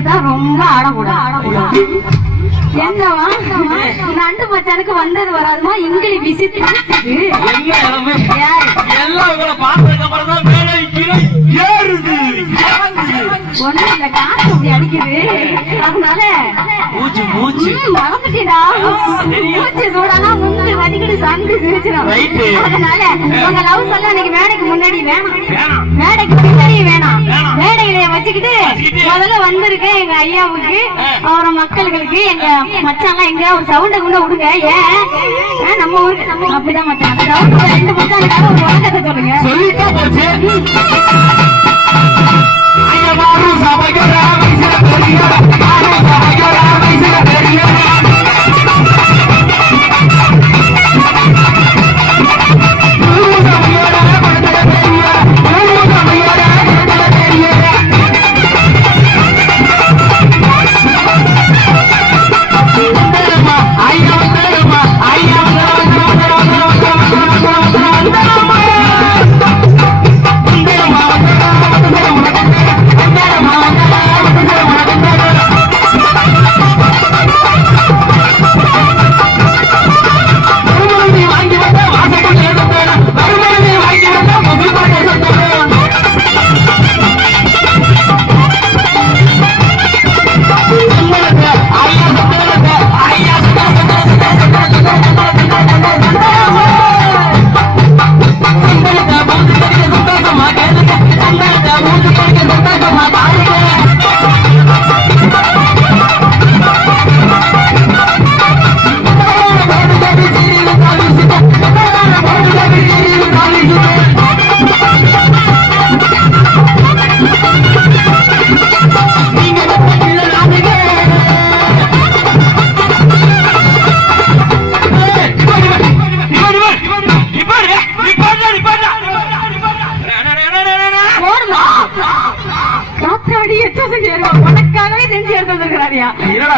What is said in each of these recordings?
இதுக்கு தான் ரொம்ப ஆடக்கூடாது. என்னவா நண்டு மச்சானுக்கு வந்தது வராதுமா இங்கிலி விசித்து ஒண்ணு இல்ல காசு அப்படி அடிக்குது. அதனால மறந்துட்டா மூச்சு சூடானா முந்து வடிக்கடி சண்டு சிரிச்சிடும். அதனால உங்க லவ் சொல்ல இன்னைக்கு மேடைக்கு முன்னாடி வேணாம், மேடைக்கு பின்னாடி வேணாம். மேடையில வச்சுக்கிட்டு முதல்ல வந்திருக்கேன் எங்க ஐயாவுக்கு அவர மக்களுக்கு எங்க மச்சான் எங்க ஒரு சவுண்ட கூட விடுங்க. ஏன் நம்ம ஊருக்கு அப்படிதான் மச்சான் சவுண்ட் ரெண்டு மச்சானுக்காக ஒரு வணக்கத்தை சொல்லுங்க. சொல்லிட்டா போச்சு.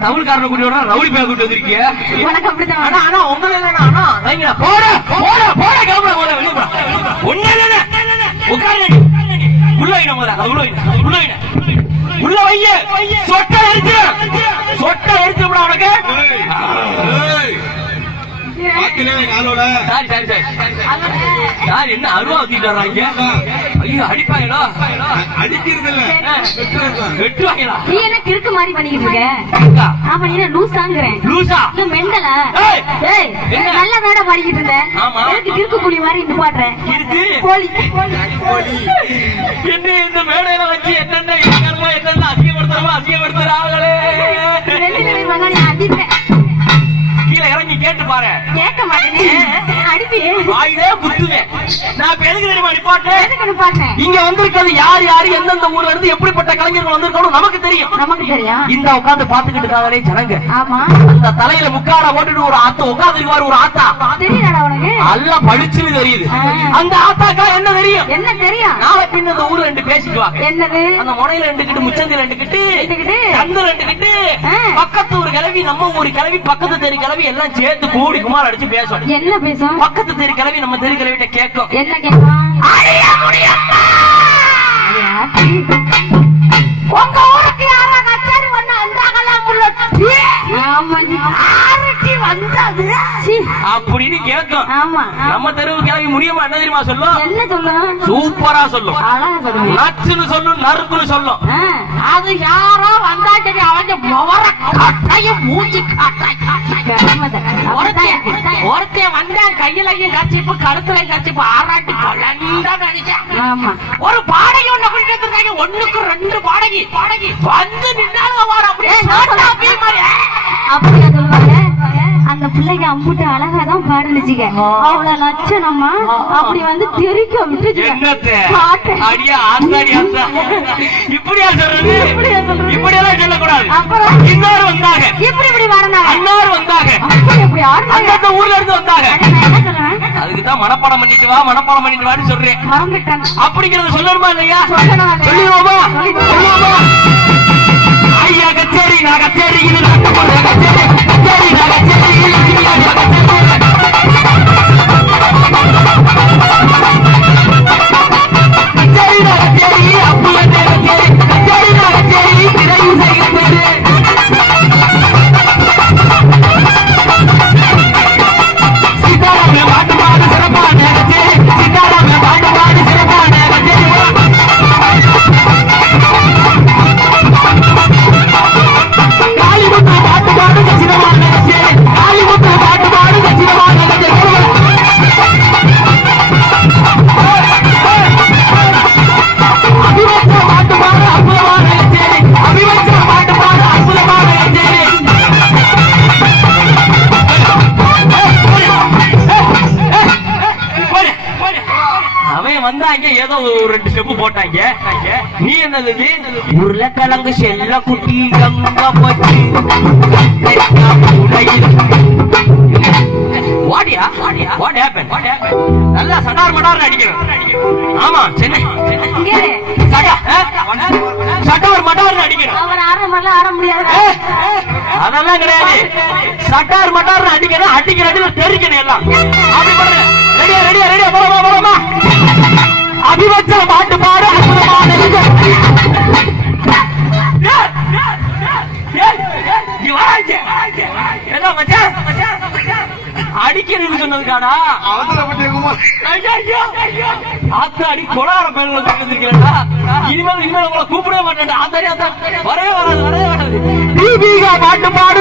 தமிழ்காரனை கூட்டி வர ரவுடி பேர் கூட்டி வந்திருக்கீங்க. உனக்கு அப்படிதான். ஆனா உங்களை இல்லைன்னா போட போட போட கேமரா போட வெளியே போட ஒண்ணு இல்ல உட்காரு உள்ள வைங்க உள்ள வைங்க உள்ள வைய சொட்ட எரிச்சு உனக்கு என்ன அருவா ஊத்திட்டு வர்றாங்க. ஐயோ அடிப்பாங்களா? அடிக்கிறது இல்ல வெட்டுவாங்களா? நீ என்ன கிறுக்கு மாதிரி பண்ணிக்கிட்டு இருக்க? ஆமா நீ என்ன லூசாங்கறேன். லூசா இல்ல மெண்டலா? ஏய் நல்ல மேடை பாடிக்கிட்டு இருந்த. எனக்கு கிறுக்கு புலி மாதிரி நிப்பாட்றேன். கிறுக்கு கோழி என்ன இந்த மேடையில வச்சு என்னென்ன அசிங்கப்படுத்துறாங்களே. ரெண்டு மகனே அடிப்பேன். கீழே இறங்கி கேட்டு பாரு. கேட்க மாட்டேன். அடிப்பியே வாயிலே குத்துவேன். நான் எதுக்கு தெரியுமா நிப்பாட்டேன்? இங்க வந்திருக்கிறது யார் யாரு எந்தெந்த ஊர்ல இருந்து எப்படிப்பட்ட கலைஞர்கள் வந்திருக்கணும் நமக்கு தெரியும். இந்த உட்கார்ந்து பாத்துக்கிட்டு இருக்காங்களே ஜனங்க. ஆமா அந்த தலையில முக்காட போட்டுட்டு ஒரு ஆத்த உட்கார்ந்து இருக்காரு. ஒரு ஆத்தா தெரியுதா உனக்கு? நல்லா படிச்சுன்னு தெரியுது. அந்த ஆத்தாக்கா என்ன தெரியும்? என்ன தெரியும்? நாளை பின்ன இந்த ஊர்ல ரெண்டு பேசிக்குவாங்க. என்னது? அந்த முனையில ரெண்டு கிட்டு முச்சந்தி ரெண்டு கிட்டு கந்து ரெண்டு கிட்டு பக்கத்து ஒரு கிளவி நம்ம ஒரு கிளவி பக்கத்து தெரு கிளவி எல்லாம் சேர்த்து கூடி குமார் அடிச்சு பேசும். என்ன பேசும்? பக்கத்து தெரு கிளவி நம்ம தெரு கிளவிட்ட கேட்கும். என்ன கேட்கும்? உங்க ஊருக்கு யாரா கச்சாரி ஒண்ணு வந்தாங்களா? அப்படின்னு கேட்கும். ஆமா நம்ம தெருவு கிளவி முடியுமா? என்ன தெரியுமா சொல்லும்? என்ன சொல்லும்? சூப்பரா சொல்லும். நச்சுன்னு சொல்லும், நறுக்குன்னு சொல்லும். அது யாரோ வந்தா சரி அவங்க மூச்சு ஒருத்தன் வந்தா கையிலையும் கச்சிப்பு கருத்துலையும் கச்சிப்பு ஆராட்டி ஒரு பாடகி ஒண்ணு பண்ணிட்டு ஒண்ணுக்கு ரெண்டு பாடகி வந்து நின்னாலும் அப்படியா சொல்லுவாங்க. அந்த பிள்ளைக்கு அம்புட்டு அழகாதான் பாடுனுச்சுங்க. அவள லட்சணமா அப்படி வந்து தெரிக்கும் விட்டுச்சு. இப்படியா சொல்றது? இப்படியெல்லாம் சொல்லக்கூடாது. அப்புறம் இன்னொரு வந்தாங்க. இப்படி இப்படி பாடினாங்க. இன்னொரு வந்தாங்க. இப்படி அந்த ஊர்ல இருந்து வந்தாங்க. அதுக்குதான் மனப்பாடம் பண்ணிட்டு வா மனப்பாடம் பண்ணிட்டு வான்னு சொல்றேன். அப்படிங்கறத சொல்லணுமா இல்லையா? சொல்லுவோமா? ஐயா கச்சேரி நான் கச்சேரி இது கச்சேரி கச்சேரி நான் கச்சேரி கச்சேரி நான் கச்சேரி அப்புல கச்சேரி கச்சேரி நான் கச்சேரி திரையும் செய்ய சொன்னாங்க, ஏதோ ஒரு 2 ஸ்டெப் போட்டாங்க. நீ என்னது உருளைக்கிழங்கு செல்ல குட்டி எங்க போச்சு வாடியா வாட் ஹேப்பன் நல்லா சடார் மடார் அடிக்கணும். ஆமா சென்னை சட்டார் மட்டார் அடிக்கணும். அதெல்லாம் கிடையாது. சட்டார் மட்டார் அடிக்கணும். அடிக்கிற அடியில தெரிக்கணும் எல்லாம். அப்படி பண்ணுங்க. ரெடியா ரெடியா ரெடியா போலாமா போலாமா. அபிவச்ச பாட்டு பாடு. அடிக்கணும்னு சொன்னதுக்காடா ஆத்தாடி கொடார பேருக்கா. இனிமேல் உங்களை கூப்பிடவே மாட்டேன். வரவே வராது வரவே வராது. பாட்டு பாடு